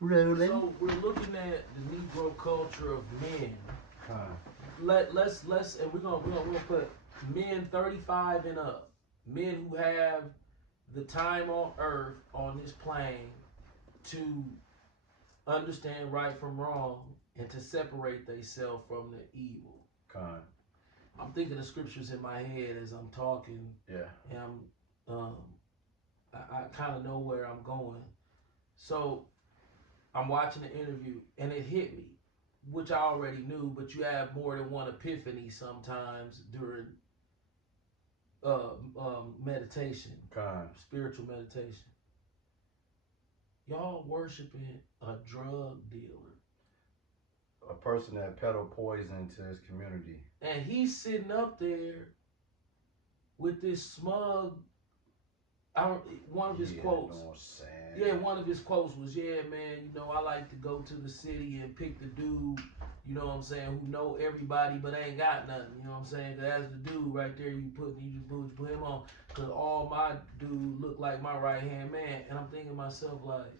Rolling. So we're looking at the Negro culture of men. Let's and we're gonna put men 35 and up, men who have the time on earth on this plane to understand right from wrong and to separate themselves from the evil. Con. I'm thinking of scriptures in my head as I'm talking. Yeah. And I kind of know where I'm going. So I'm watching the interview and it hit me, which I already knew, but you have more than one epiphany sometimes during meditation, spiritual meditation. Y'all worshiping a drug dealer, a person that peddled poison to his community, and he's sitting up there with this smug. One of his quotes. Yeah, one of his quotes was, "Yeah, man, you know, I like to go to the city and pick the dude, you know what I'm saying, who know everybody but ain't got nothing, you know what I'm saying? That's the dude right there. You just put him on, cause all my dude look like my right hand man." And I'm thinking to myself like,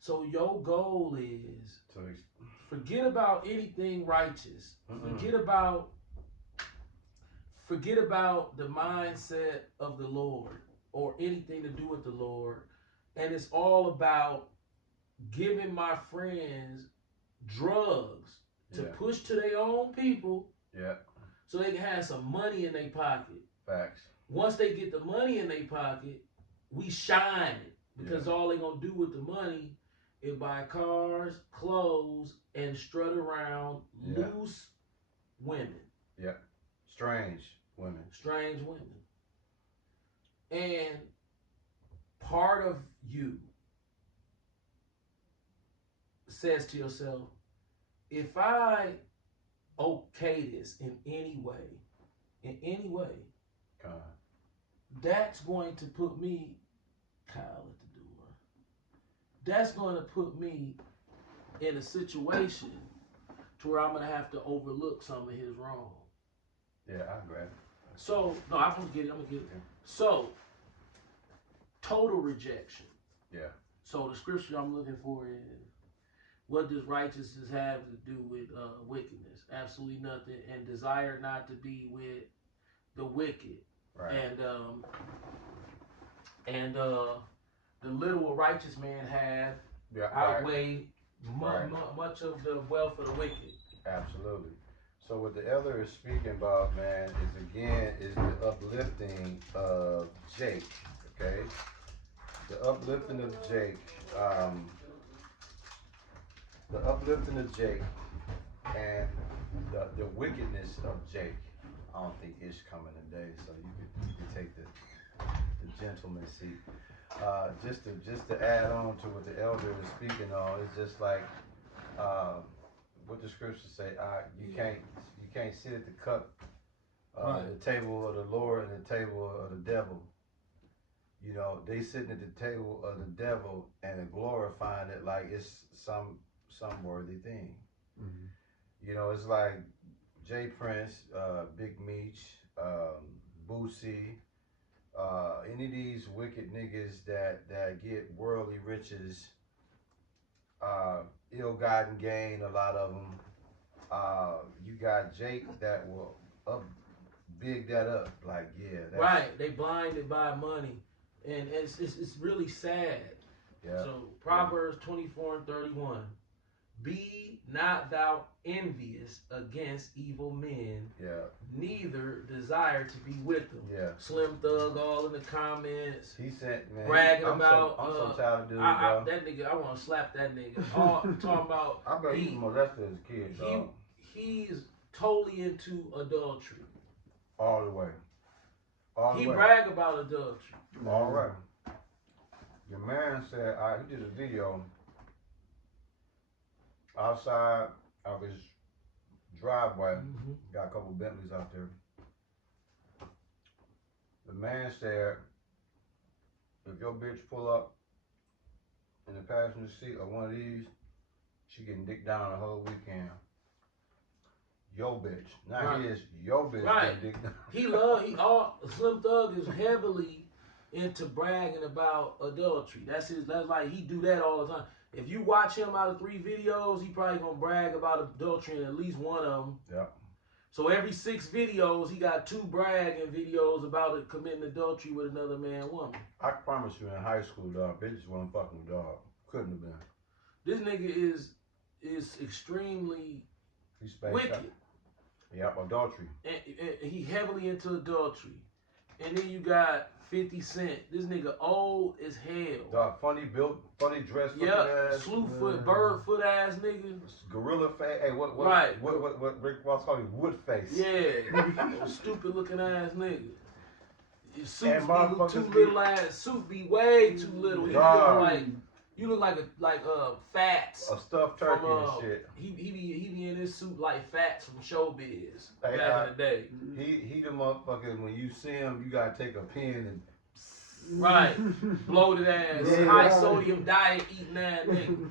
so your goal is forget about anything righteous, forget about the mindset of the Lord or anything to do with the Lord, and it's all about giving my friends drugs to push to their own people, so they can have some money in their pocket. Facts. Once they get the money in their pocket, we shine it, because all they gonna do with the money is buy cars, clothes, and strut around loose women. Strange women. And part of you says to yourself, if I okay this in any way, that's going to put me, Kyle at the door, that's going to put me in a situation to where I'm going to have to overlook some of his wrong. Yeah, I agree. So, no, I'm going to get it. Yeah. So, total rejection. Yeah. So the scripture I'm looking for is, what does righteousness have to do with wickedness? Absolutely nothing. And desire not to be with the wicked. Right. And the little a righteous man have outweigh much of the wealth of the wicked. Absolutely. So what the elder is speaking about, man, is the uplifting of Jake. Okay. The uplifting of Jake. And the wickedness of Jake. I don't think Ish coming today, so you could take the gentleman seat. Just to add on to what the elder is speaking on, it's just like what the scriptures say. You can't sit at the cup, the table of the Lord and the table of the devil. You know, they sitting at the table of the devil and glorifying it like it's some worthy thing. Mm-hmm. You know, it's like Jay Prince, Big Meech, Boosie, any of these wicked niggas that get worldly riches, ill-gotten gain, a lot of them. You got Jake that will big that up, like, right. They blinded by money, and it's really sad. Yeah. So Proverbs 24:31. Be not thou envious against evil men, neither desire to be with them. Yeah. Slim Thug all in the comments. He said, man, bragging about. I'm so tired of dude, bro. That nigga, I want to slap that nigga. Talking about. I bet he molested his kid, dog. He's totally into adultery. All the way. He brag about adultery. All right. Your man said, he did a video outside of his driveway. Mm-hmm. Got a couple Bentleys out there. The man said, if your bitch pull up in the passenger seat of one of these, she getting dick down the whole weekend. Your bitch, not his. Your bitch getting dick down. Slim Thug is heavily into bragging about adultery. That's like he do that all the time. If you watch him out of 3 videos, he probably gonna brag about adultery in at least one of them. Yeah. So every 6 videos, he got 2 bragging videos about it committing adultery with another man, woman. I promise you, in high school, dog, bitches wasn't fucking with dog. Couldn't have been. This nigga is extremely wicked. Yep, adultery. And he heavily into adultery. And then you got 50 Cent. This nigga old as hell. Dog, funny built, funny dressed. Yep, slew foot, bird foot ass nigga. Gorilla face. Hey, what Rick Ross called him? Wood face. Yeah, stupid looking ass nigga. Your suit be too little ass. Suit be way too little. You look like Fats. A stuffed turkey and shit. He be in his suit like Fats from Showbiz back in the day. He the motherfucker. When you see him, you gotta take a pen and bloated ass, high sodium diet eating ass nigga.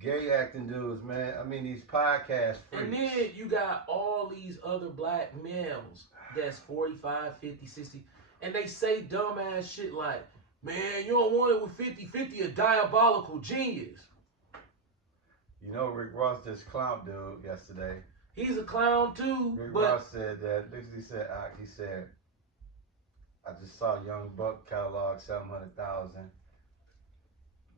Gay acting dudes, man. I mean these podcast freaks. And then you got all these other black males that's 45, 50, 60, and they say dumbass shit like, man, you don't want it with 50, 50 a diabolical genius. You know Rick Ross just clowned dude yesterday. He's a clown too. Rick Ross said that. He said, I just saw Young Buck catalog 700,000.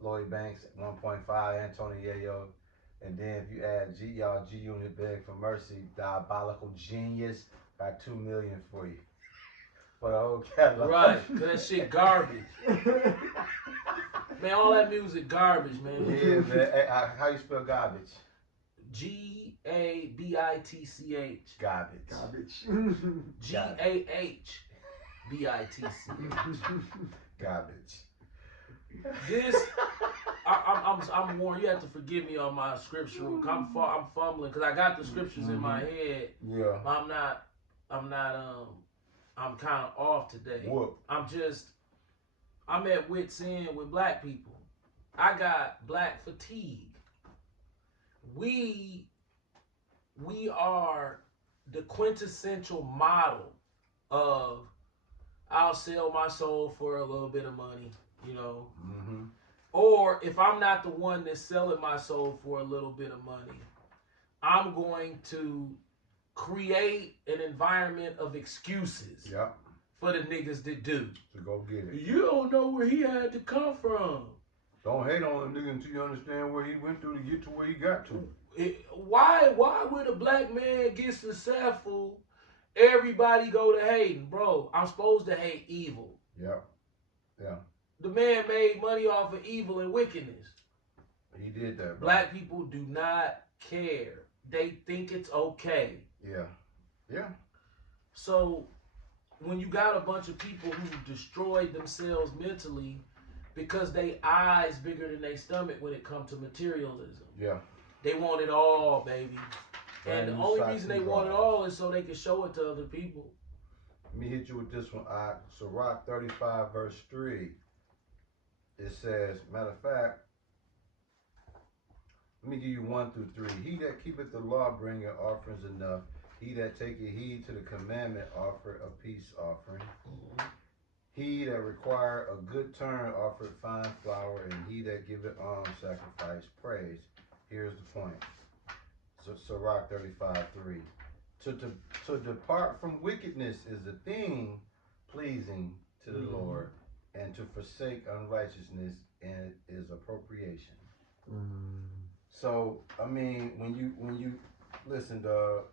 Lloyd Banks 1.5, Antonio Yayo, and then if you add G Unit beg for mercy, diabolical genius, got 2 million for you. For the whole catalog. Right, cause that shit garbage. Man, all that music garbage, man. Yeah, man. Hey, how you spell garbage? G-A-B-I-T-C-H. Garbage. G-A-H-B-I-T-C-H. Garbage. This, I'm warned. You have to forgive me on my scriptural. I'm fumbling because I got the scriptures in my head. Yeah. But I'm kind of off today. Whoop. I'm at wit's end with black people. I got black fatigue. We are the quintessential model of I'll sell my soul for a little bit of money, you know. Mm-hmm. Or if I'm not the one that's selling my soul for a little bit of money, I'm going to create an environment of excuses for the niggas that do. To go get it. You don't know where he had to come from. Don't hate on a nigga until you understand where he went through to get to where he got to. Why would a black man get successful, everybody go to hating? Bro, I'm supposed to hate evil. Yeah. The man made money off of evil and wickedness. He did that, bro. Black people do not care. They think it's okay. Yeah. So when you got a bunch of people who destroyed themselves mentally because they eyes bigger than their stomach when it comes to materialism. Yeah. They want it all, baby. And the only reason they want it all is so they can show it to other people. Let me hit you with this one. Sirach 35 verse 3. It says, matter of fact, let me give you 1 through 3. He that keepeth the law bringeth offerings enough. He that taketh heed to the commandment offer a peace offering. He that require a good turn offered fine flour, and he that giveth alms sacrifice praise. Here's the point. Sirach 35:3. To depart from wickedness is a thing pleasing to the Lord, and to forsake unrighteousness and is appropriation. So I mean, when you listen, dog,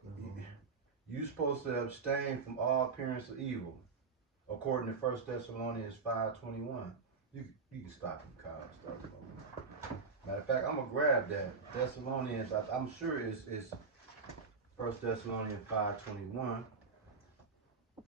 you supposed to abstain from all appearance of evil, according to 1 Thessalonians 5:21. You can stop him, Kyle. Stop him. Matter of fact, I'm gonna grab that Thessalonians. I'm sure it's 1 Thessalonians 5:21.